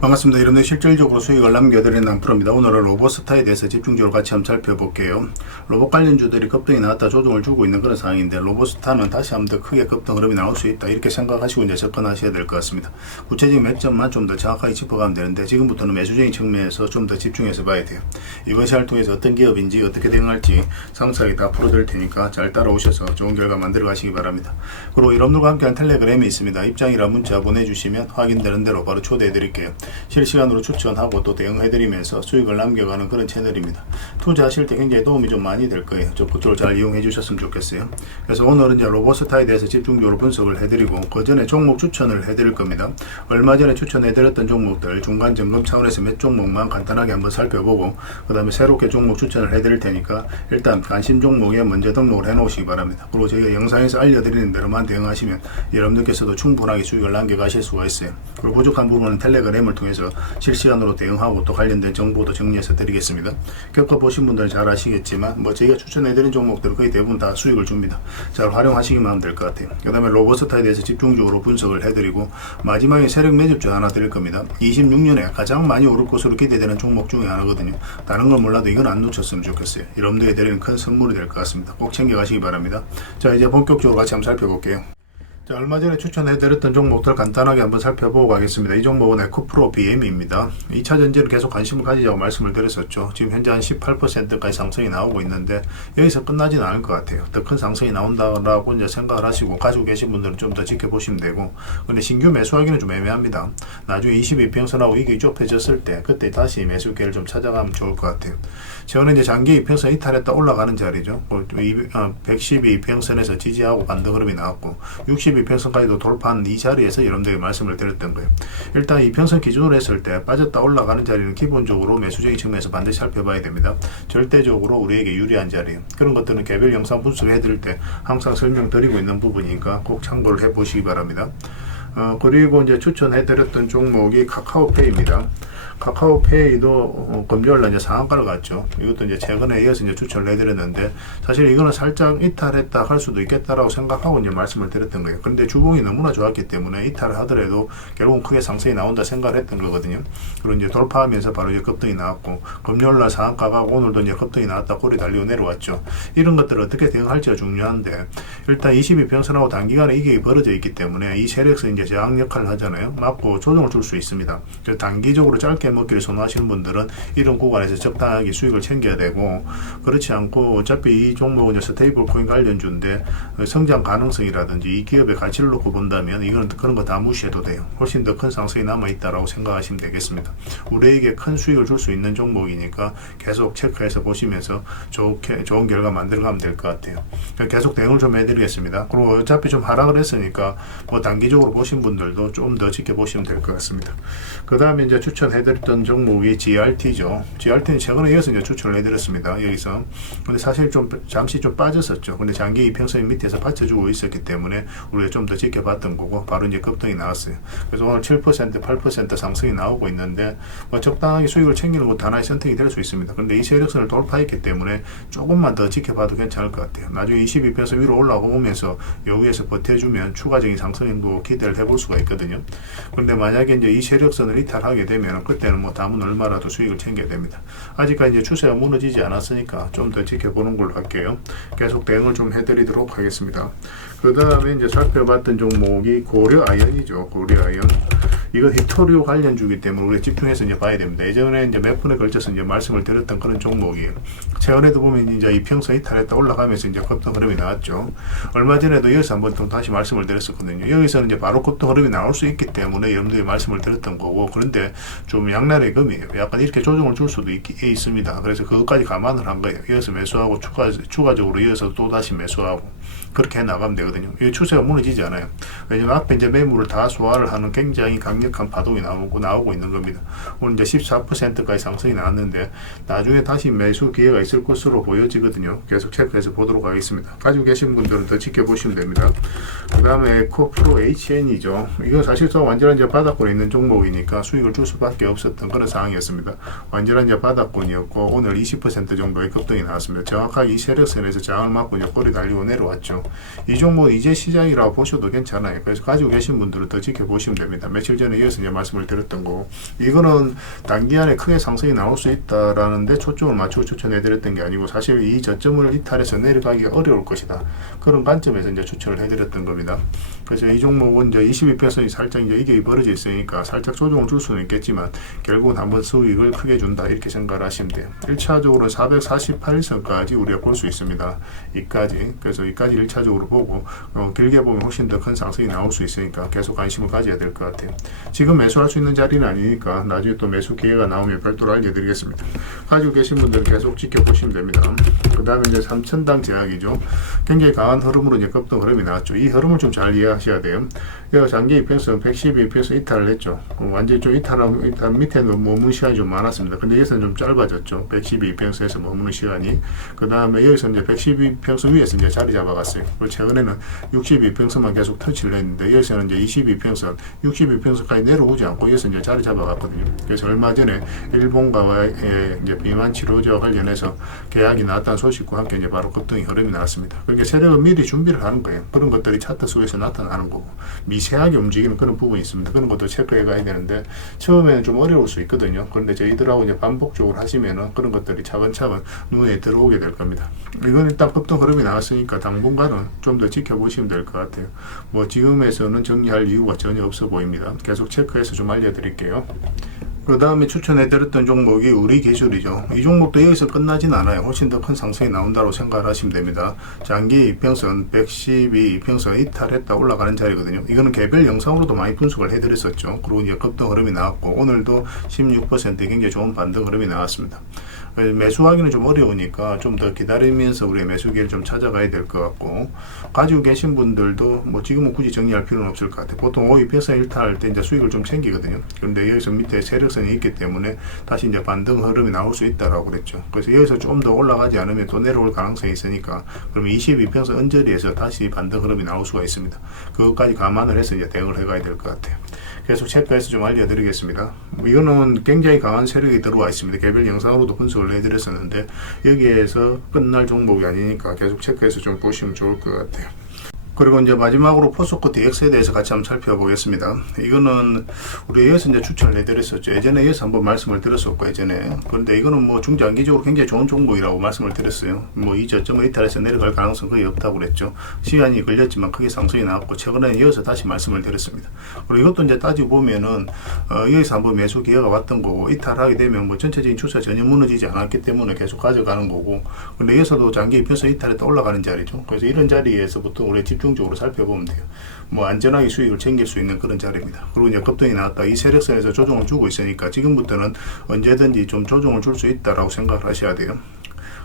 반갑습니다. 여러분들 실질적으로 수익을 남겨드리는 낭프로입니다. 오늘은 로봇스타에 대해서 집중적으로 같이 한번 살펴볼게요. 로봇 관련주들이 급등이 나왔다 조정을 주고 있는 그런 상황인데 로봇스타는 다시 한번 더 크게 급등 흐름이 나올 수 있다 이렇게 생각하시고 이제 접근하셔야 될 것 같습니다. 구체적인 맥점만 좀 더 정확하게 짚어가면 되는데 지금부터는 매수적인 측면에서 좀 더 집중해서 봐야 돼요. 이번 시간을 통해서 어떤 기업인지 어떻게 대응할지 상세하게 다 풀어드릴 테니까 잘 따라오셔서 좋은 결과 만들어 가시기 바랍니다. 그리고 여러분들과 함께한 텔레그램이 있습니다. 입장이라 문자 보내주시면 확인되는 대로 바로 초대해 드릴게요. 실시간으로 추천하고 또 대응해드리면서 수익을 남겨가는 그런 채널입니다. 투자하실 때 굉장히 도움이 좀 많이 될 거예요. 적극적으로 잘 이용해 주셨으면 좋겠어요. 그래서 오늘은 이제 로봇스타에 대해서 집중적으로 분석을 해드리고 그 전에 종목 추천을 해드릴 겁니다. 얼마 전에 추천해드렸던 종목들 중간 점검 차원에서 몇 종목만 간단하게 한번 살펴보고 그 다음에 새롭게 종목 추천을 해드릴 테니까 일단 관심 종목에 먼저 등록을 해 놓으시기 바랍니다. 그리고 저희가 영상에서 알려드리는 대로만 대응하시면 여러분들께서도 충분하게 수익을 남겨가실 수가 있어요. 그리고 부족한 부분은 텔레그램을 통해서 실시간으로 대응하고 또 관련된 정보도 정리해서 드리겠습니다. 겪어보신 분들은 잘 아시겠지만 저희가 추천해드린 종목들은 거의 대부분 다 수익을 줍니다. 잘 활용하시기만 하면 될 것 같아요. 그 다음에 로봇스타에 대해서 집중적으로 분석을 해드리고 마지막에 세력 매집주 하나 드릴 겁니다. 26년에 가장 많이 오를 것으로 기대되는 종목 중에 하나거든요. 다른 건 몰라도 이건 안 놓쳤으면 좋겠어요. 여러분들이 드리는 큰 선물이 될 것 같습니다. 꼭 챙겨가시기 바랍니다. 자, 이제 본격적으로 같이 한번 살펴볼게요. 자, 얼마 전에 추천해드렸던 종목들 간단하게 한번 살펴보고 가겠습니다. 이 종목은 에코프로 BM입니다. 2차전지를 계속 관심을 가지자고 말씀을 드렸었죠. 지금 현재 한 18%까지 상승이 나오고 있는데 여기서 끝나지는 않을 것 같아요. 더 큰 상승이 나온다라고 이제 생각을 하시고 가지고 계신 분들은 좀 더 지켜보시면 되고, 근데 신규 매수하기는 좀 애매합니다. 나중에 22평선하고 이게 좁혀졌을 때 그때 다시 매수 기회를 좀 찾아가면 좋을 것 같아요. 최근에 이제 장기 이평선 이탈했다 올라가는 자리죠. 112평선에서 지지하고 반등 흐름이 나왔고 62평선까지도 돌파한 이 자리에서 여러분들에게 말씀을 드렸던 거예요. 일단 이평선 기준으로 했을 때 빠졌다 올라가는 자리는 기본적으로 매수적인 측면에서 반드시 살펴봐야 됩니다. 절대적으로 우리에게 유리한 자리예요. 그런 것들은 개별 영상 분석을 해드릴 때 항상 설명드리고 있는 부분이니까 꼭 참고를 해보시기 바랍니다. 그리고 이제 추천해드렸던 종목이 카카오페이입니다. 카카오페이도 금요일날 이제 상한가를 갔죠. 이것도 이제 최근에 이어서 이제 추천을 해드렸는데 사실 이거는 살짝 이탈했다 할 수도 있겠다라고 생각하고 이제 말씀을 드렸던 거예요. 그런데 주봉이 너무나 좋았기 때문에 이탈을 하더라도 결국은 크게 상승이 나온다 생각을 했던 거거든요. 그리고 이제 돌파하면서 바로 이제 급등이 나왔고 금요일날 상한가 가고 오늘도 이제 급등이 나왔다 꼬리 달리고 내려왔죠. 이런 것들을 어떻게 대응할지가 중요한데 일단 22평선하고 단기간에 이게 벌어져 있기 때문에 이 세력선 이제 저항 역할을 하잖아요. 맞고 조정을 줄 수 있습니다. 그래서 단기적으로 짧게 먹기를 선호하시는 분들은 이런 구간에서 적당하게 수익을 챙겨야 되고, 그렇지 않고 어차피 이 종목은 이제 스테이블 코인 관련주인데 성장 가능성이라든지 이 기업의 가치를 놓고 본다면 이거는 그런 거 다 무시해도 돼요. 훨씬 더 큰 상승이 남아있다라고 생각하시면 되겠습니다. 우리에게 큰 수익을 줄 수 있는 종목이니까 계속 체크해서 보시면서 좋은 결과 만들어가면 될 것 같아요. 계속 대응을 좀 해드리겠습니다. 그리고 어차피 좀 하락을 했으니까 단기적으로 보신 분들도 좀 더 지켜보시면 될 것 같습니다. 그 다음에 이제 추천해드렸던 종목이 GRT죠. GRT는 최근에 이어서 이제 추천을 해드렸습니다. 여기서. 근데 사실 잠시 좀 빠졌었죠. 근데 장기 이평선 밑에서 받쳐주고 있었기 때문에 우리가 좀 더 지켜봤던 거고 바로 이제 급등이 나왔어요. 그래서 오늘 7%, 8% 상승이 나오고 있는데 적당하게 수익을 챙기는 것도 하나의 선택이 될 수 있습니다. 그런데 이 세력선을 돌파했기 때문에 조금만 더 지켜봐도 괜찮을 것 같아요. 나중에 22평선 위로 올라오면서 여기에서 버텨주면 추가적인 상승도 기대를 해볼 수가 있거든요. 그런데 만약에 이제 이 세력선을 이탈하게 되면 그때는 담은 얼마라도 수익을 챙겨야 됩니다. 아직까지 이제 추세가 무너지지 않았으니까 좀 더 지켜보는 걸로 할게요. 계속 대응을 좀 해드리도록 하겠습니다. 그 다음에 이제 살펴봤던 종목이 고려아연이죠. 고려아연. 이건 히토류 관련주기 때문에 우리가 집중해서 이제 봐야 됩니다. 예전에 이제 몇 번에 걸쳐서 이제 말씀을 드렸던 그런 종목이에요. 최근에도 보면 이제 이평선 이탈했다 올라가면서 이제 급등 흐름이 나왔죠. 얼마 전에도 여기서 한번 또 다시 말씀을 드렸었거든요. 여기서는 이제 바로 급등 흐름이 나올 수 있기 때문에 여러분들이 말씀을 드렸던 거고, 그런데 좀 양날의 검이에요. 약간 이렇게 조정을 줄 수도 있습니다. 그래서 그것까지 감안을 한 거예요. 이어서 매수하고 추가적으로 이어서 또 다시 매수하고 그렇게 나가면 되거든요. 이 추세가 무너지지 않아요. 왜냐면 앞에 이제 매물을 다 소화를 하는 굉장히 강력한 파동이 나오고 있는 겁니다. 오늘 이제 14%까지 상승이 나왔는데 나중에 다시 매수 기회가 있을 것으로 보여지거든요. 계속 체크해서 보도록 하겠습니다. 가지고 계신 분들은 더 지켜보시면 됩니다. 그 다음에 에코프로 HN이죠. 이건 사실상 완전한 이제 바닥권에 있는 종목이니까 수익을 줄 수밖에 없었던 그런 상황이었습니다. 완전한 이제 바닥권이었고 오늘 20% 정도의 급등이 나왔습니다. 정확하게 이 세력선에서 저항을 맞고 이제 꼬리 달리고 내려왔죠. 이 종목은 이제 시작이라고 보셔도 괜찮아요. 그래서 가지고 계신 분들은 더 지켜보시면 됩니다. 며칠 전에 전에 이어서 이제 말씀을 드렸던 거고, 이거는 단기간에 크게 상승이 나올 수 있다라는데 초점을 맞추고 추천해 드렸던 게 아니고, 사실 이 저점을 이탈해서 내려가기가 어려울 것이다, 그런 관점에서 이제 추천을 해 드렸던 겁니다. 그래서 이 종목은 이제 22%이 살짝 이제 이격이 벌어져 있으니까 살짝 조정을 줄 수는 있겠지만 결국은 한번 수익을 크게 준다, 이렇게 생각을 하시면 돼요. 1차적으로 448선까지 우리가 볼 수 있습니다. 이까지. 그래서 이까지 1차적으로 보고 길게 보면 훨씬 더 큰 상승이 나올 수 있으니까 계속 관심을 가져야 될 것 같아요. 지금 매수할 수 있는 자리는 아니니까 나중에 또 매수 기회가 나오면 별도로 알려드리겠습니다. 가지고 계신 분들은 계속 지켜보시면 됩니다. 그 다음에 이제 3천당 제약이죠. 굉장히 강한 흐름으로 이제 급등 흐름이 나왔죠. 이 흐름을 좀 잘 이해하셔야 돼요. 여기가 장기 이평선 112에서 이탈을 했죠. 완전히 좀 이탈하고, 일단 밑에는 머무는 시간이 좀 많았습니다. 근데 여기서는 좀 짧아졌죠. 112평선에서 머무는 시간이. 그 다음에 여기서 이제 112평선 위에서 이제 자리 잡아갔어요. 그리고 최근에는 62평선만 계속 터치를 했는데, 여기서는 이제 22평선, 62평선까지 내려오지 않고 여기서 이제 자리 잡아갔거든요. 그래서 얼마 전에 일본과의 이제 비만 치료제와 관련해서 계약이 나왔다는 소식과 함께 이제 바로 급등의 흐름이 나왔습니다. 그러니까 세력은 미리 준비를 하는 거예요. 그런 것들이 차트 속에서 나타나는 거고, 미세하게 움직이는 그런 부분이 있습니다. 그런 것도 체크해 가야 되는데 처음에는 좀 어려울 수 있거든요. 그런데 저희들하고 이제 반복적으로 하시면은 그런 것들이 차근차근 눈에 들어오게 될 겁니다. 이건 일단 급등 흐름이 나왔으니까 당분간은 좀 더 지켜보시면 될 것 같아요. 뭐 지금에서는 정리할 이유가 전혀 없어 보입니다. 계속 체크해서 좀 알려드릴게요. 그 다음에 추천해드렸던 종목이 우리기술이죠. 이 종목도 여기서 끝나진 않아요. 훨씬 더 큰 상승이 나온다고 생각을 하시면 됩니다. 장기 이평선 112 이평선 이탈했다 올라가는 자리거든요. 이거는 개별 영상으로도 많이 분석을 해드렸었죠. 그리고 이제 급등 흐름이 나왔고, 오늘도 16% 굉장히 좋은 반등 흐름이 나왔습니다. 매수하기는 좀 어려우니까 좀 더 기다리면서 우리의 매수기를 좀 찾아가야 될 것 같고, 가지고 계신 분들도 뭐 지금은 굳이 정리할 필요는 없을 것 같아요. 보통 5이평선 일탈할 때 이제 수익을 좀 챙기거든요. 그런데 여기서 밑에 세력선이 있기 때문에 다시 이제 반등 흐름이 나올 수 있다라고 그랬죠. 그래서 여기서 좀 더 올라가지 않으면 또 내려올 가능성이 있으니까, 그러면 22평선 언저리에서 다시 반등 흐름이 나올 수가 있습니다. 그것까지 감안을 해서 이제 대응을 해가야 될 것 같아요. 계속 체크해서 좀 알려드리겠습니다. 이거는 굉장히 강한 세력이 들어와 있습니다. 개별 영상으로도 분석을 해드렸었는데 여기에서 끝날 종목이 아니니까 계속 체크해서 좀 보시면 좋을 것 같아요. 그리고 이제 마지막으로 포스코 DX에 대해서 같이 한번 살펴보겠습니다. 이거는 우리 여기서 이제 추천을 해드렸었죠. 예전에 여기서 한번 말씀을 드렸었고, 예전에. 그런데 이거는 뭐 중장기적으로 굉장히 좋은 종목이라고 말씀을 드렸어요. 뭐 이 저점을 이탈해서 내려갈 가능성 거의 없다고 그랬죠. 시간이 걸렸지만 크게 상승이 나왔고, 최근에 이어서 다시 말씀을 드렸습니다. 그리고 이것도 이제 따지고 보면은 여기서 한번 매수 기회가 왔던 거고, 이탈하게 되면 뭐 전체적인 추세 전혀 무너지지 않았기 때문에 계속 가져가는 거고, 근데 여기서도 장기 이평선 이탈했다 올라가는 자리죠. 그래서 이런 자리에서부터 우리 집중적으로 살펴보면 돼요. 뭐 안전하게 수익을 챙길 수 있는 그런 자리입니다. 그리고 이제 급등이 나왔다. 이 세력선에서 조정을 주고 있으니까 지금부터는 언제든지 좀 조정을 줄 수 있다라고 생각을 하셔야 돼요.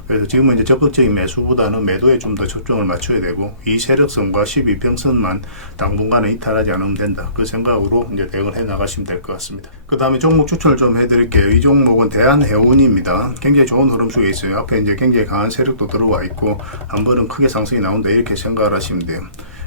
그래서 지금은 이제 적극적인 매수보다는 매도에 좀 더 초점을 맞춰야 되고, 이 세력선과 12평선만 당분간은 이탈하지 않으면 된다, 그 생각으로 이제 대응을 해 나가시면 될 것 같습니다. 그 다음에 종목 추천을 좀 해드릴게요. 이 종목은 대한해운입니다. 굉장히 좋은 흐름 속에 있어요. 앞에 이제 굉장히 강한 세력도 들어와 있고, 한 번은 크게 상승이 나온다, 이렇게 생각을 하시면 돼요.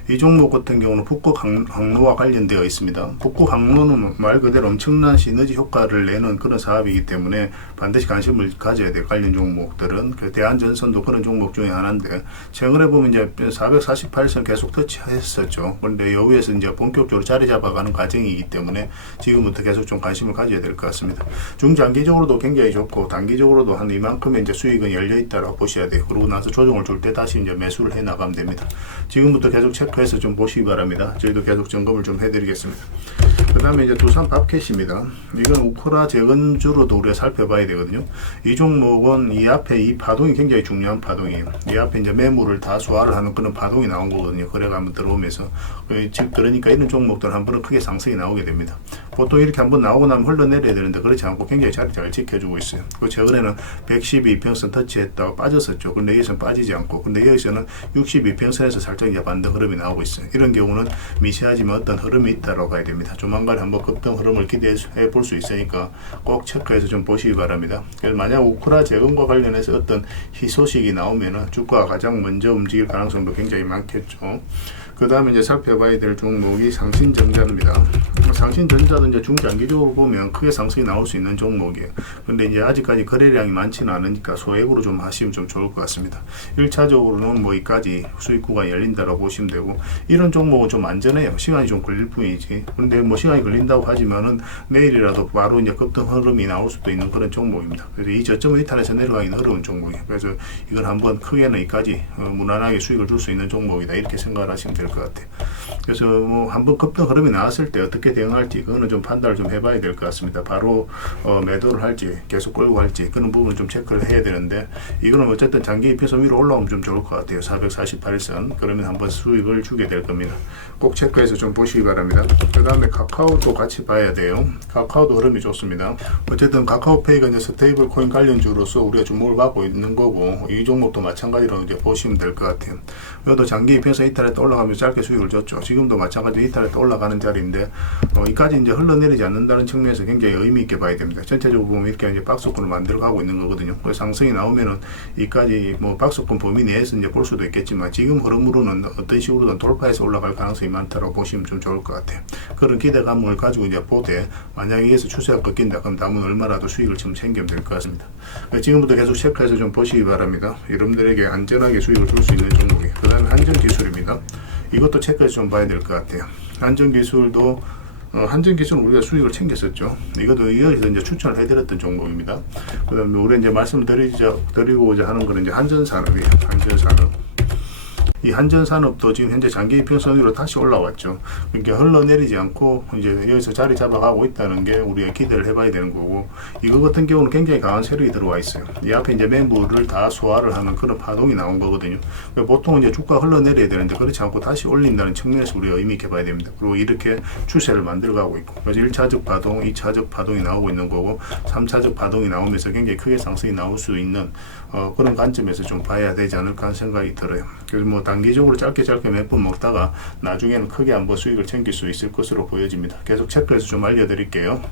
이 종목 같은 경우는 북극 항로와 관련되어 있습니다. 북극 항로는 말 그대로 엄청난 시너지 효과를 내는 그런 사업이기 때문에 반드시 관심을 가져야 돼요. 관련 종목들은. 그 대한전선도 그런 종목 중에 하나인데, 최근에 보면 이제 448선 계속 터치했었죠. 그런데 여기에서 이제 본격적으로 자리 잡아가는 과정이기 때문에 지금부터 계속 좀 관심을 가져야 될 것 같습니다. 중장기적으로도 굉장히 좋고, 단기적으로도 한 이만큼의 이제 수익은 열려 있다라고 보셔야 돼요. 그러고 나서 조정을 줄 때 다시 이제 매수를 해 나가면 됩니다. 지금부터 계속 체크해서 좀 보시기 바랍니다. 저희도 계속 점검을 좀 해드리겠습니다. 그 다음에 이제 두산 밥캣입니다. 이건 우크라 재건주로도 우리가 살펴봐야 되거든요. 이 종목은 이 앞에 이 파동이 굉장히 중요한 파동이에요. 이 앞에 이제 매물을 다 소화를 하는 그런 파동이 나온 거거든요. 거래가 한번 들어오면서. 즉, 그러니까 이런 종목들은 한 번은 크게 상승이 나오게 됩니다. 보통 이렇게 한번 나오고 나면 흘러내려야 되는데 그렇지 않고 굉장히 자리 잘 지켜주고 있어요. 그 최근에는 112평선 터치했다가 빠졌었죠. 근데 여기서는 빠지지 않고, 근데 여기서는 62평선에서 살짝 이제 반등 흐름이 나오고 있어요. 이런 경우는 미세하지만 어떤 흐름이 있다고 봐야 됩니다. 조만간에 한번 급등 흐름을 기대해 볼 수 있으니까 꼭 체크해서 좀 보시기 바랍니다. 그래서 만약 우크라 재건과 관련해서 어떤 희소식이 나오면은 주가가 가장 먼저 움직일 가능성도 굉장히 많겠죠. 그 다음에 이제 살펴봐야 될 종목이 상신전자입니다. 상신전자도 이제 중장기적으로 보면 크게 상승이 나올 수 있는 종목이에요. 근데 이제 아직까지 거래량이 많지는 않으니까 소액으로 좀 하시면 좀 좋을 것 같습니다. 1차적으로는 뭐 이까지 수익 구간이 열린다라고 보시면 되고, 이런 종목은 좀 안전해요. 시간이 좀 걸릴 뿐이지. 근데 뭐 시간이 걸린다고 하지만은 내일이라도 바로 이제 급등 흐름이 나올 수도 있는 그런 종목입니다. 그래서 이 저점을 이탈해서 내려가기는 어려운 종목이에요. 그래서 이건 한번 크게는 이까지 무난하게 수익을 줄 수 있는 종목이다, 이렇게 생각을 하시면 될 것 같아요. 그래서 뭐 한번 급등 흐름이 나왔을 때 어떻게 대응할지 그거는 좀 판단을 좀 해봐야 될 것 같습니다. 바로 매도를 할지 계속 끌고 갈지 그런 부분을 좀 체크를 해야 되는데, 이거는 어쨌든 장기 입혀서 위로 올라오면 좀 좋을 것 같아요. 448선 그러면 한번 수익을 주게 될 겁니다. 꼭 체크해서 좀 보시기 바랍니다. 그 다음에 카카오도 같이 봐야 돼요. 카카오도 흐름이 좋습니다. 어쨌든 카카오페이가 이제 스테이블 코인 관련주로서 우리가 주목을 받고 있는 거고, 이 종목도 마찬가지로 이제 보시면 될 것 같아요. 이것도 장기 입혀서 이탈했다 올라가면서 짧게 수익을 줬죠. 지금도 마찬가지로 이탈했다 올라가는 자리인데, 이까지 이제 흘러내리지 않는다는 측면에서 굉장히 의미 있게 봐야 됩니다. 전체적으로 보면 이렇게 이제 박스권을 만들어 가고 있는 거거든요. 그래서 상승이 나오면은 이까지 뭐 박스권 범위 내에서 이제 볼 수도 있겠지만, 지금 흐름으로는 어떤 식으로든 돌파해서 올라갈 가능성이 많다고 보시면 좀 좋을 것 같아요. 그런 기대감을 가지고 이제 보되, 만약에 여기서 추세가 꺾인다 그럼 남은 얼마라도 수익을 좀 챙기면 될 것 같습니다. 지금부터 계속 체크해서 좀 보시기 바랍니다. 여러분들에게 안전하게 수익을 줄 수 있는 종목이에요. 그 다음에 한전기술입니다. 이것도 체크해서 좀 봐야 될 것 같아요. 한전기술도 한전기술은 우리가 수익을 챙겼었죠. 이것도 이어서 이제 추천을 해드렸던 종목입니다. 그 다음에 우리 이제 말씀을 드리고자 하는 거는 이제 한전산업이에요. 한전산업. 이 한전산업도 지금 현재 장기 이평선으로 다시 올라왔죠. 그러니까 흘러내리지 않고 이제 여기서 자리 잡아가고 있다는 게 우리가 기대를 해봐야 되는 거고, 이거 같은 경우는 굉장히 강한 세력이 들어와 있어요. 이 앞에 이제 매물을 다 소화를 하는 그런 파동이 나온 거거든요. 보통 이제 주가 흘러내려야 되는데 그렇지 않고 다시 올린다는 측면에서 우리가 의미 있게 봐야 됩니다. 그리고 이렇게 추세를 만들어가고 있고, 그래서 1차적 파동, 2차적 파동이 나오고 있는 거고, 3차적 파동이 나오면서 굉장히 크게 상승이 나올 수 있는 그런 관점에서 좀 봐야 되지 않을까 하는 생각이 들어요. 그래서 뭐 단기적으로 짧게 몇 번 먹다가 나중에는 크게 한번 수익을 챙길 수 있을 것으로 보여집니다. 계속 체크해서 좀 알려드릴게요.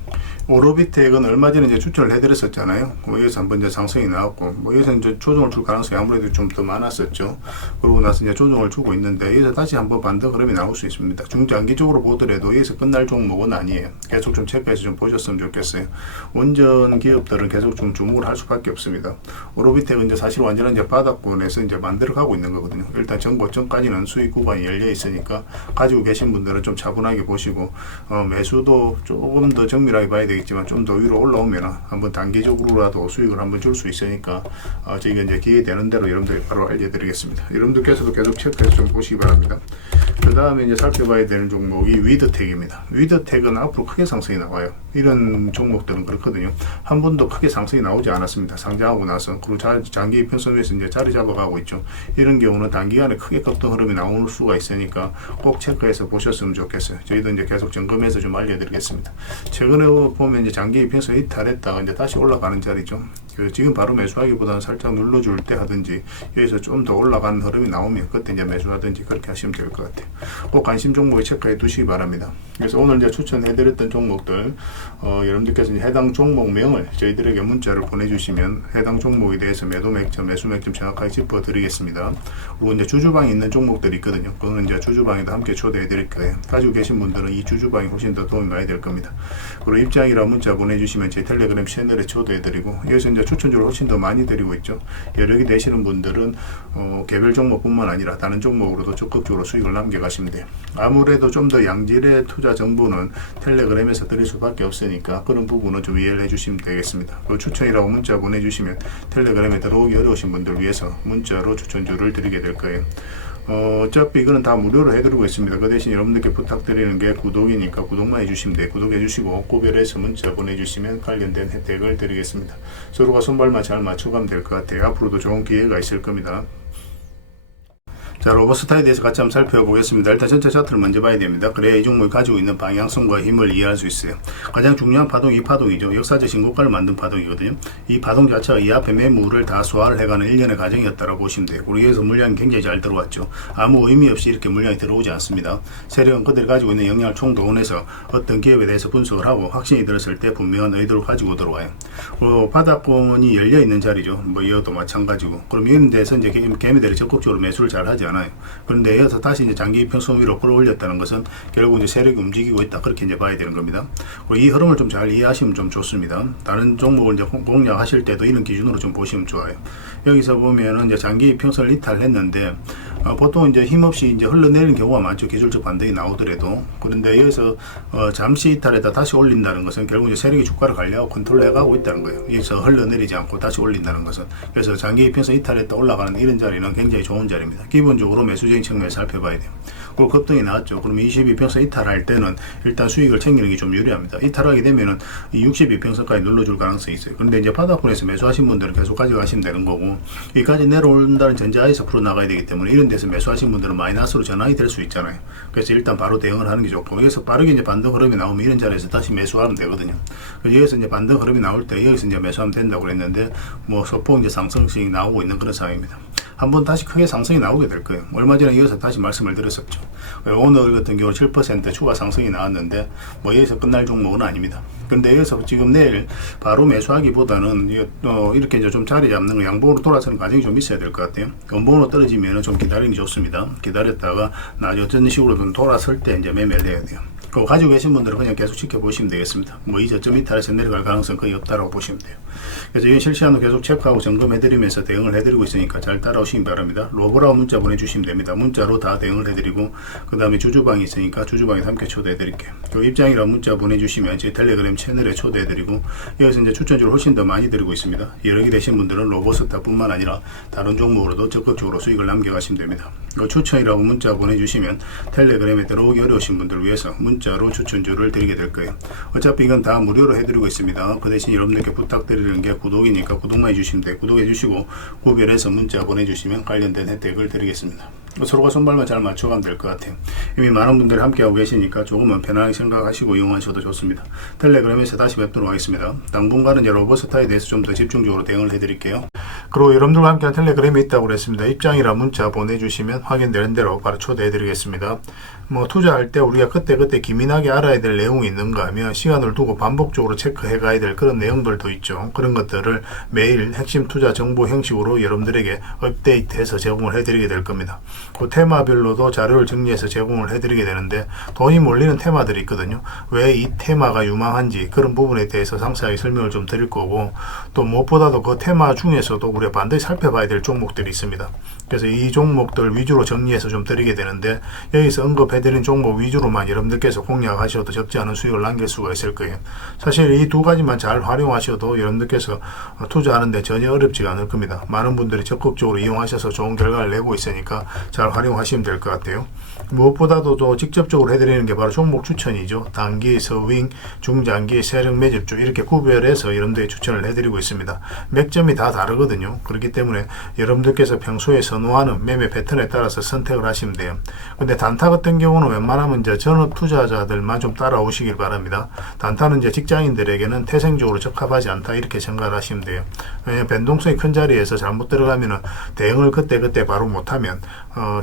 오로비텍은 얼마 전에 이제 추천을 해드렸었잖아요. 여기서 한번 이제 상승이 나왔고, 여기서 이제 조정을 줄 가능성이 아무래도 좀 더 많았었죠. 그러고 나서 이제 조정을 주고 있는데, 여기서 다시 한번 반등 흐름이 나올 수 있습니다. 중장기적으로 보더라도 여기서 끝날 종목은 아니에요. 계속 좀 체크해서 좀 보셨으면 좋겠어요. 원전 기업들은 계속 좀 주목을 할 수밖에 없습니다. 오로비텍은 이제 사실 완전한 이제 바닥권에서 이제 만들어가고 있는 거거든요. 일단 전고점까지는 수익 구간이 열려 있으니까 가지고 계신 분들은 좀 차분하게 보시고, 매수도 조금 더 정밀하게 봐야 되겠지만 좀 더 위로 올라오면 한번 단기적으로라도 수익을 한번 줄 수 있으니까 저희가 이제 기회되는 대로 여러분들 바로 알려드리겠습니다. 여러분들께서도 계속 체크해서 좀 보시기 바랍니다. 그 다음에 이제 살펴봐야 되는 종목이 위드텍입니다. 위드텍은 앞으로 크게 상승이 나와요. 이런 종목들은 그렇거든요. 한 번도 크게 상승이 나오지 않았습니다. 상장하고 나서. 그리고 장기 이평선 위에서 이제 자리 잡아가고 있죠. 이런 경우는 단기간에 크게 급등 흐름이 나올 수가 있으니까 꼭 체크해서 보셨으면 좋겠어요. 저희도 이제 계속 점검해서 좀 알려드리겠습니다. 최근에 보면 이제 장기 이평선 이탈했다가 이제 다시 올라가는 자리죠. 지금 바로 매수하기보다는 살짝 눌러줄 때 하든지, 여기서 좀 더 올라가는 흐름이 나오면 그때 이제 매수하든지 그렇게 하시면 될 것 같아요. 꼭 관심 종목에 체크해 두시기 바랍니다. 그래서 오늘 이제 추천해드렸던 종목들, 여러분들께서 이제 해당 종목명을 저희들에게 문자를 보내주시면 해당 종목에 대해서 매도 맥점, 매수 맥점 정확하게 짚어드리겠습니다. 그리고 이제 주주방에 있는 종목들이 있거든요. 그거는 이제 주주방에도 함께 초대해드릴 거예요. 가지고 계신 분들은 이 주주방이 훨씬 더 도움이 많이 될 겁니다. 그리고 입장이라 문자 보내주시면 제 텔레그램 채널에 초대해드리고, 여기서 이제 추천주를 훨씬 더 많이 드리고 있죠. 여력이 되시는 분들은 개별 종목뿐만 아니라 다른 종목으로도 적극적으로 수익을 남겨가시면 돼요. 아무래도 좀 더 양질의 투자 정보는 텔레그램에서 드릴 수밖에 없으니까 그런 부분은 좀 이해를 해주시면 되겠습니다. 추천이라고 문자 보내주시면 텔레그램에 들어오기 어려우신 분들 위해서 문자로 추천주를 드리게 될 거예요. 어차피 이거는 다 무료로 해드리고 있습니다. 그 대신 여러분들께 부탁드리는 게 구독이니까 구독만 해주시면 돼요. 구독해주시고 고별해서 문자 보내주시면 관련된 혜택을 드리겠습니다. 서로가 손발만 잘 맞춰가면 될 것 같아요. 앞으로도 좋은 기회가 있을 겁니다. 자, 로버스타에 대해서 같이 한번 살펴보겠습니다. 일단 전체 차트를 먼저 봐야 됩니다. 그래야 이 종목이 가지고 있는 방향성과 힘을 이해할 수 있어요. 가장 중요한 파동이 이 파동이죠. 역사적 신고가를 만든 파동이거든요. 이 파동 자체가 이 앞에 매물을 다 소화를 해가는 일련의 과정이었다고 보시면 돼요. 그리고 여기서 물량이 굉장히 잘 들어왔죠. 아무 의미 없이 이렇게 물량이 들어오지 않습니다. 세력은 그들이 가지고 있는 영향을 총동원해서 어떤 기업에 대해서 분석을 하고 확신이 들었을 때 분명한 의도를 가지고 들어와요. 바닥권이 열려있는 자리죠. 이것도 마찬가지고. 그럼 이런 데서 이제 개미들이 적극적으로 매수를 잘 하지 않아요. 않아요. 그런데 이어서 다시 이제 장기 이평선 위로 끌어올렸다는 것은 결국 이제 세력이 움직이고 있다, 그렇게 이제 봐야 되는 겁니다. 이 흐름을 좀 잘 이해하시면 좀 좋습니다. 다른 종목을 이제 공략하실 때도 이런 기준으로 좀 보시면 좋아요. 여기서 보면은 이제 장기 이평선을 이탈했는데 보통 이제 힘없이 이제 흘러내리는 경우가 많죠. 기술적 반등이 나오더라도. 그런데 여기서 잠시 이탈했다 다시 올린다는 것은 결국 이제 세력이 주가를 관리하고 컨트롤해가고 있다는 거예요. 여기서 흘러내리지 않고 다시 올린다는 것은. 그래서 장기 이평선 이탈했다 올라가는 이런 자리는 굉장히 좋은 자리입니다. 기본적으로 매수적인 측면에서 살펴봐야 돼요. 그리고 급등이 나왔죠. 그럼 22평선 이탈할 때는 일단 수익을 챙기는 게 좀 유리합니다. 이탈하게 되면은 이 62평선까지 눌러줄 가능성이 있어요. 그런데 이제 바닥권에서 매수하신 분들은 계속 가져가시면 되는 거고, 여기까지 내려온다는 전제하에서 풀어나가야 되기 때문에 이런 데서 매수하신 분들은 마이너스로 전환이 될 수 있잖아요. 그래서 일단 바로 대응을 하는 게 좋고, 여기서 빠르게 이제 반등 흐름이 나오면 이런 자리에서 다시 매수하면 되거든요. 그래서 여기서 이제 반등 흐름이 나올 때 여기서 이제 매수하면 된다고 그랬는데, 뭐 소폭 이제 상승성이 나오고 있는 그런 상황입니다. 한번 다시 크게 상승이 나오게 될 거예요. 얼마 전에 이어서 다시 말씀을 드렸었죠. 오늘 같은 경우 7% 추가 상승이 나왔는데 뭐 여기서 끝날 종목은 아닙니다. 근데 여기서 지금 내일 바로 매수하기보다는 이렇게 이제 좀 자리 잡는 거, 양봉으로 돌아서는 과정이 좀 있어야 될 것 같아요. 연봉으로 떨어지면 좀 기다리는 게 좋습니다. 기다렸다가 나중에 어떤 식으로 좀 돌아설 때 이제 매매를 해야 돼요. 그거 가지고 계신 분들은 그냥 계속 지켜보시면 되겠습니다. 뭐 이 저점 이탈에서 내려갈 가능성 거의 없다라고 보시면 돼요. 그래서 이건 실시간으로 계속 체크하고 점검해드리면서 대응을 해드리고 있으니까 잘 따라오시기 바랍니다. 로브라고 문자 보내주시면 됩니다. 문자로 다 대응을 해드리고, 그 다음에 주주방이 있으니까 주주방에 함께 초대해드릴게요. 그 입장이라고 문자 보내주시면 제 텔레그램 채널에 초대해드리고, 여기서 이제 추천주를 훨씬 더 많이 드리고 있습니다. 여러 개 되신 분들은 로보스타뿐만 아니라 다른 종목으로도 적극적으로 수익을 남겨가시면 됩니다. 그 추천이라고 문자 보내주시면 텔레그램에 들어오기 어려우신 분들 위해서 문자로 추천주를 드리게 될 거예요. 어차피 이건 다 무료로 해드리고 있습니다. 그 대신 여러분들께 부탁드리는 게 구독이니까 구독만 해주시면 돼요. 구독해 주시고 구별해서 문자 보내주시면 관련된 혜택을 드리겠습니다. 서로가 손발만 잘 맞춰가면 될 것 같아요. 이미 많은 분들이 함께하고 계시니까 조금은 편안하게 생각하시고 이용하셔도 좋습니다. 텔레그램에서 다시 뵙도록 하겠습니다. 당분간은 이제 로봇스타에 대해서 좀 더 집중적으로 대응을 해드릴게요. 그리고 여러분들과 함께한 텔레그램이 있다고 그랬습니다. 입장이라 문자 보내주시면 확인되는 대로 바로 초대해드리겠습니다. 뭐 투자할 때 우리가 그때그때 기민하게 알아야 될 내용이 있는가 하면 시간을 두고 반복적으로 체크해 가야 될 그런 내용들도 있죠. 그런 것들을 매일 핵심 투자 정보 형식으로 여러분들에게 업데이트해서 제공을 해드리게 될 겁니다. 그 테마별로도 자료를 정리해서 제공을 해드리게 되는데, 돈이 몰리는 테마들이 있거든요. 왜 이 테마가 유망한지 그런 부분에 대해서 상세하게 설명을 좀 드릴 거고, 또 무엇보다도 그 테마 중에서도 우리가 반드시 살펴봐야 될 종목들이 있습니다. 그래서 이 종목들 위주로 정리해서 좀 드리게 되는데, 여기서 언급해드린 종목 위주로만 여러분들께서 공략하셔도 적지 않은 수익을 남길 수가 있을 거예요. 사실 이 두 가지만 잘 활용하셔도 여러분들께서 투자하는데 전혀 어렵지가 않을 겁니다. 많은 분들이 적극적으로 이용하셔서 좋은 결과를 내고 있으니까 잘 활용하시면 될 것 같아요. 무엇보다도 또 직접적으로 해드리는 게 바로 종목 추천이죠. 단기, 서윙, 중장기, 세력 매집주 이렇게 구별해서 여러분들이 추천을 해드리고 있습니다. 맥점이 다 다르거든요. 그렇기 때문에 여러분들께서 평소에 선호하는 매매 패턴에 따라서 선택을 하시면 돼요. 근데 단타 같은 경우는 웬만하면 이제 전업 투자자들만 좀 따라오시길 바랍니다. 단타는 이제 직장인들에게는 태생적으로 적합하지 않다, 이렇게 생각을 하시면 돼요. 왜냐하면 변동성이 큰 자리에서 잘못 들어가면은 대응을 그때 바로 못하면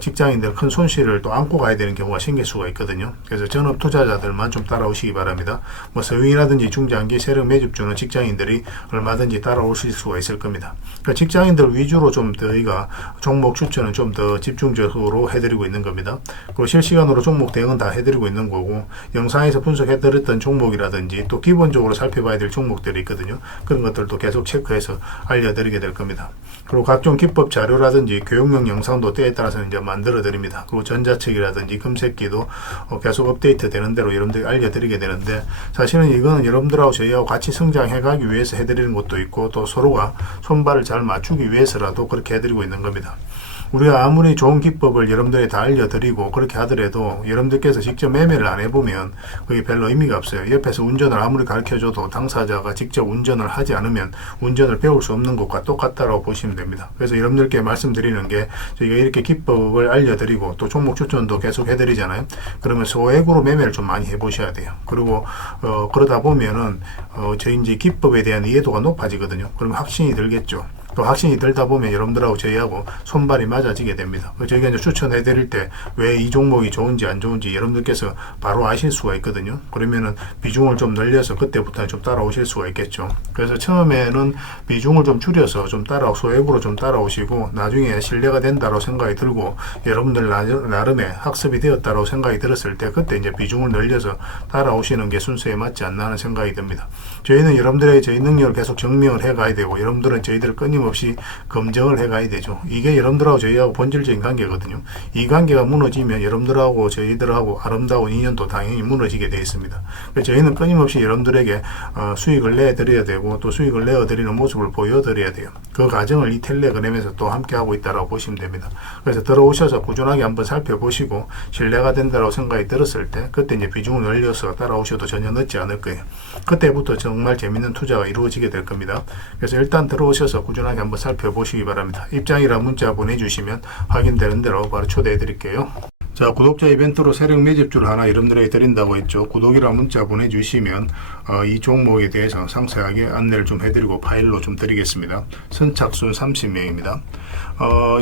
직장인들 큰 손실을 또 안고 가야 되는 경우가 생길 수가 있거든요. 그래서 전업 투자자들만 좀 따라오시기 바랍니다. 뭐 서윙이라든지 중장기 세력 매집주는 직장인들이 얼마든지 따라오실 수가 있을 겁니다. 그러니까 직장인들 위주로 좀 저희가 종목 추천은 좀 더 집중적으로 해드리고 있는 겁니다. 그리고 실시간으로 종목 대응은 다 해드리고 있는 거고, 영상에서 분석해드렸던 종목이라든지 또 기본적으로 살펴봐야 될 종목들이 있거든요. 그런 것들도 계속 체크해서 알려드리게 될 겁니다. 그리고 각종 기법 자료라든지 교육용 영상도 때에 따라서 이제 만들어 드립니다. 그리고 전자책이라든지 검색기도 계속 업데이트 되는 대로 여러분들이 알려드리게 되는데, 사실은 이거는 여러분들하고 저희하고 같이 성장해 가기 위해서 해드리는 것도 있고, 또 서로가 손발을 잘 맞추기 위해서라도 그렇게 해드리고 있는 겁니다. 우리가 아무리 좋은 기법을 여러분들이 다 알려드리고 그렇게 하더라도 여러분들께서 직접 매매를 안 해보면 그게 별로 의미가 없어요. 옆에서 운전을 아무리 가르쳐줘도 당사자가 직접 운전을 하지 않으면 운전을 배울 수 없는 것과 똑같다라고 보시면 됩니다. 그래서 여러분들께 말씀드리는 게, 저희가 이렇게 기법을 알려드리고 또 종목 추천도 계속 해드리잖아요. 그러면 소액으로 매매를 좀 많이 해보셔야 돼요. 그리고 그러다 보면은 저희 이제 기법에 대한 이해도가 높아지거든요. 그러면 확신이 들겠죠. 또 확신이 들다 보면 여러분들하고 저희하고 손발이 맞아지게 됩니다. 저희가 이제 추천해 드릴 때 왜 이 종목이 좋은지 안 좋은지 여러분들께서 바로 아실 수가 있거든요. 그러면은 비중을 좀 늘려서 그때부터 좀 따라오실 수가 있겠죠. 그래서 처음에는 비중을 좀 줄여서 좀 소액으로 좀 따라오시고 나중에 신뢰가 된다고 생각이 들고 여러분들 나름의 학습이 되었다고 생각이 들었을 때 그때 이제 비중을 늘려서 따라오시는 게 순서에 맞지 않나 하는 생각이 듭니다. 저희는 여러분들의 저희 능력을 계속 증명을 해 가야 되고 여러분들은 저희들을 끊임없이 검증을 해 가야 되죠. 이게 여러분들하고 저희하고 본질적인 관계거든요. 이 관계가 무너지면 여러분들하고 저희들하고 아름다운 인연도 당연히 무너지게 되어 있습니다. 그래서 저희는 끊임없이 여러분들에게 수익을 내드려야 되고 또 수익을 내어드리는 모습을 보여드려야 돼요. 그 과정을 이 텔레그램에서 또 함께 하고 있다고 보시면 됩니다. 그래서 들어오셔서 꾸준하게 한번 살펴보시고 신뢰가 된다고 생각이 들었을 때 그때 이제 비중을 늘려서 따라오셔도 전혀 늦지 않을 거예요. 그때부터 정말 재밌는 투자가 이루어지게 될 겁니다. 그래서 일단 들어오셔서 꾸준하게 한번 살펴보시기 바랍니다. 입장이랑 문자 보내주시면 확인되는 대로 바로 초대해 드릴게요. 자, 구독자 이벤트로 세력 매집주를 하나 여러분들에게 드린다고 했죠. 구독이랑 문자 보내주시면 이 종목에 대해서 상세하게 안내를 좀 해드리고 파일로 좀 드리겠습니다. 선착순 30명입니다.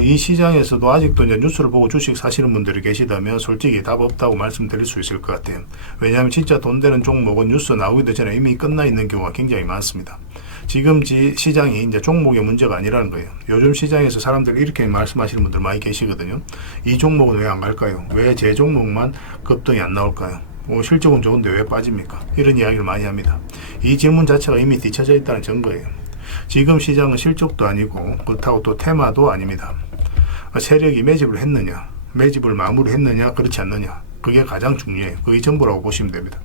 이 시장에서도 아직도 이제 뉴스를 보고 주식 사시는 분들이 계시다면 솔직히 답 없다고 말씀드릴 수 있을 것 같아요. 왜냐하면 진짜 돈 되는 종목은 뉴스 나오기도 전에 이미 끝나 있는 경우가 굉장히 많습니다. 지금 시장이 이제 종목의 문제가 아니라는 거예요. 요즘 시장에서 사람들이 이렇게 말씀하시는 분들 많이 계시거든요. 이 종목은 왜 안 갈까요? 왜 제 종목만 급등이 안 나올까요? 실적은 좋은데 왜 빠집니까? 이런 이야기를 많이 합니다. 이 질문 자체가 이미 뒤쳐져 있다는 증거예요. 지금 시장은 실적도 아니고 그렇다고 또 테마도 아닙니다. 세력이 매집을 했느냐, 매집을 마무리했느냐, 그렇지 않느냐. 그게 가장 중요해요. 그게 전부라고 보시면 됩니다.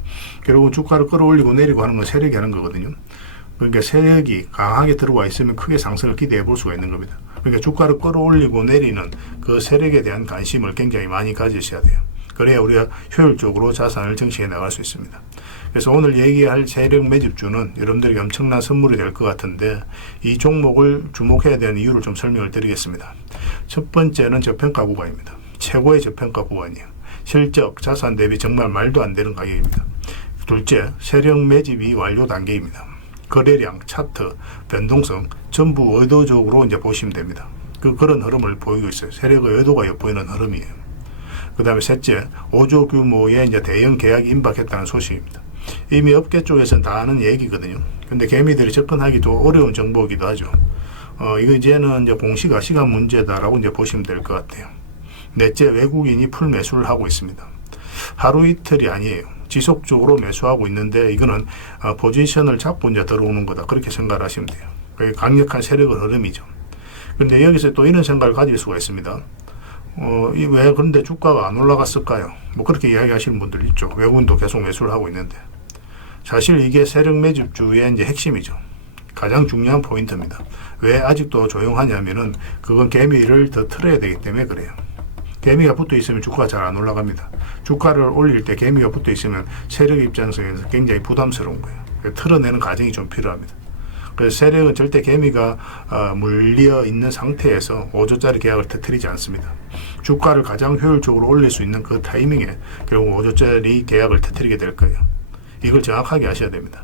결국은 주가를 끌어올리고 내리고 하는 건 세력이 하는 거거든요. 그러니까 세력이 강하게 들어와 있으면 크게 상승을 기대해 볼 수가 있는 겁니다. 그러니까 주가를 끌어올리고 내리는 그 세력에 대한 관심을 굉장히 많이 가지셔야 돼요. 그래야 우리가 효율적으로 자산을 정치해 나갈 수 있습니다. 그래서 오늘 얘기할 세력 매집주는 여러분들에게 엄청난 선물이 될 것 같은데 이 종목을 주목해야 되는 이유를 좀 설명을 드리겠습니다. 첫 번째는 저평가 구간입니다. 최고의 저평가 구간이에요. 실적, 자산 대비 정말 말도 안 되는 가격입니다. 둘째, 세력 매집이 완료 단계입니다. 거래량, 차트, 변동성 전부 의도적으로 이제 보시면 됩니다. 그런 흐름을 보이고 있어요. 세력의 의도가 엿보이는 흐름이에요. 그 다음에 셋째, 5조 규모의 이제 대형 계약이 임박했다는 소식입니다. 이미 업계 쪽에서는 다 아는 얘기거든요. 근데 개미들이 접근하기 도 어려운 정보이기도 하죠. 이거 이제는 이제 공시가 시간 문제다라고 이제 보시면 될 것 같아요. 넷째, 외국인이 풀 매수를 하고 있습니다. 하루 이틀이 아니에요. 지속적으로 매수하고 있는데 이거는 포지션을 잡고 이제 들어오는 거다. 그렇게 생각을 하시면 돼요. 그게 강력한 세력의 흐름이죠. 근데 여기서 또 이런 생각을 가질 수가 있습니다. 왜 그런데 주가가 안 올라갔을까요? 뭐 그렇게 이야기하시는 분들 있죠. 외국인도 계속 매수를 하고 있는데. 사실 이게 세력 매집주의 이제 핵심이죠. 가장 중요한 포인트입니다. 왜 아직도 조용하냐면은 그건 개미를 더 틀어야 되기 때문에 그래요. 개미가 붙어 있으면 주가가 잘 안 올라갑니다. 주가를 올릴 때 개미가 붙어 있으면 세력 입장에서 굉장히 부담스러운 거예요. 틀어내는 과정이 좀 필요합니다. 그래서 세력은 절대 개미가 물려 있는 상태에서 5조짜리 계약을 터뜨리지 않습니다. 주가를 가장 효율적으로 올릴 수 있는 그 타이밍에 결국 5조짜리 계약을 터뜨리게 될 거예요. 이걸 정확하게 아셔야 됩니다.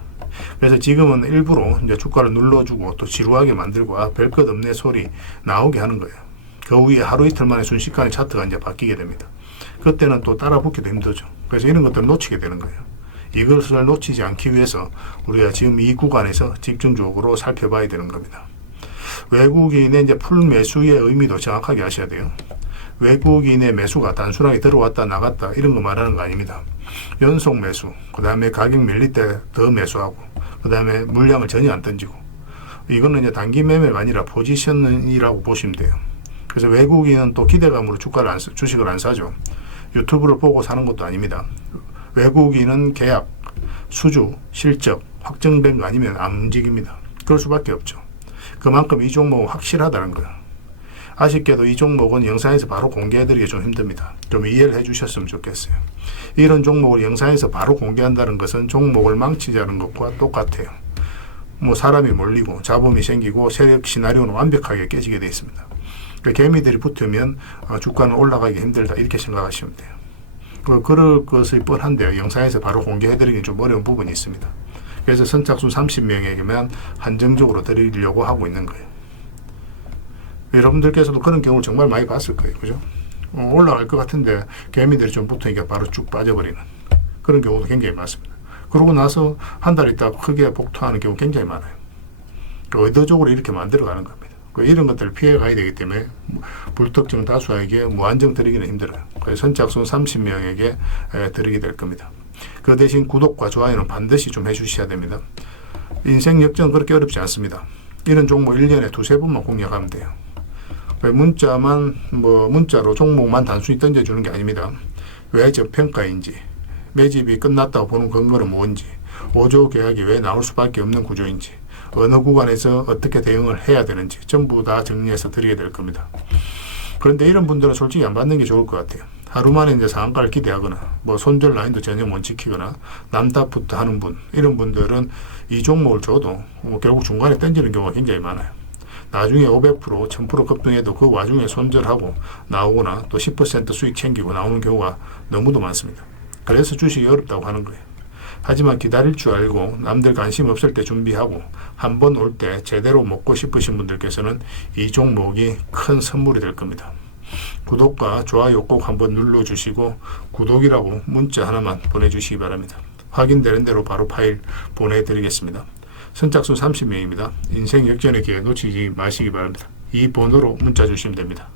그래서 지금은 일부러 이제 주가를 눌러주고 또 지루하게 만들고 별 것 없네 소리 나오게 하는 거예요. 그 후에 하루 이틀 만에 순식간에 차트가 이제 바뀌게 됩니다. 그때는 또 따라 붙기도 힘들죠. 그래서 이런 것들을 놓치게 되는 거예요. 이것을 놓치지 않기 위해서 우리가 지금 이 구간에서 집중적으로 살펴봐야 되는 겁니다. 외국인의 이제 풀 매수의 의미도 정확하게 아셔야 돼요. 외국인의 매수가 단순하게 들어왔다 나갔다 이런 거 말하는 거 아닙니다. 연속 매수, 그 다음에 가격 밀릴 때 더 매수하고, 그 다음에 물량을 전혀 안 던지고, 이거는 이제 단기 매매가 아니라 포지션이라고 보시면 돼요. 그래서 외국인은 또 기대감으로 주식을 안 사죠. 유튜브를 보고 사는 것도 아닙니다. 외국인은 계약, 수주, 실적, 확정된 거 아니면 안 움직입니다. 그럴 수밖에 없죠. 그만큼 이 종목은 확실하다는 거예요. 아쉽게도 이 종목은 영상에서 바로 공개해드리기 좀 힘듭니다. 좀 이해를 해주셨으면 좋겠어요. 이런 종목을 영상에서 바로 공개한다는 것은 종목을 망치자는 것과 똑같아요. 뭐 사람이 몰리고 자본이 생기고 세력 시나리오는 완벽하게 깨지게 되어 있습니다. 그러니까 개미들이 붙으면 주가는 올라가기 힘들다 이렇게 생각하시면 돼요. 그럴 것이 뻔한데요. 영상에서 바로 공개해드리기 좀 어려운 부분이 있습니다. 그래서 선착순 30명에게만 한정적으로 드리려고 하고 있는 거예요. 여러분들께서도 그런 경우를 정말 많이 봤을 거예요. 그죠? 올라갈 것 같은데 개미들이 좀 붙으니까 바로 쭉 빠져버리는 그런 경우도 굉장히 많습니다. 그러고 나서 한 달 있다가 크게 복토하는 경우 굉장히 많아요. 의도적으로 이렇게 만들어가는 겁니다. 이런 것들을 피해가야 되기 때문에 불특정 다수에게 무한정 드리기는 힘들어요. 그래서 선착순 30명에게 드리게 될 겁니다. 그 대신 구독과 좋아요는 반드시 좀 해주셔야 됩니다. 인생 역전은 그렇게 어렵지 않습니다. 이런 종목 1년에 두세 번만 공략하면 돼요. 문자로 종목만 단순히 던져주는 게 아닙니다. 왜 저평가인지, 매집이 끝났다고 보는 근거는 뭔지, 5조 계약이 왜 나올 수밖에 없는 구조인지, 어느 구간에서 어떻게 대응을 해야 되는지 전부 다 정리해서 드리게 될 겁니다. 그런데 이런 분들은 솔직히 안 받는 게 좋을 것 같아요. 하루 만에 이제 상한가를 기대하거나 손절 라인도 전혀 못 지키거나 남답부터 하는 분, 이런 분들은 이 종목을 줘도 결국 중간에 던지는 경우가 굉장히 많아요. 나중에 500%, 1000% 급등해도 그 와중에 손절하고 나오거나 또 10% 수익 챙기고 나오는 경우가 너무도 많습니다. 그래서 주식이 어렵다고 하는 거예요. 하지만 기다릴 줄 알고 남들 관심 없을 때 준비하고 한 번 올 때 제대로 먹고 싶으신 분들께서는 이 종목이 큰 선물이 될 겁니다. 구독과 좋아요 꼭 한번 눌러주시고 구독이라고 문자 하나만 보내주시기 바랍니다. 확인되는 대로 바로 파일 보내드리겠습니다. 선착순 30명입니다. 인생 역전의 기회 놓치지 마시기 바랍니다. 이 번호로 문자 주시면 됩니다.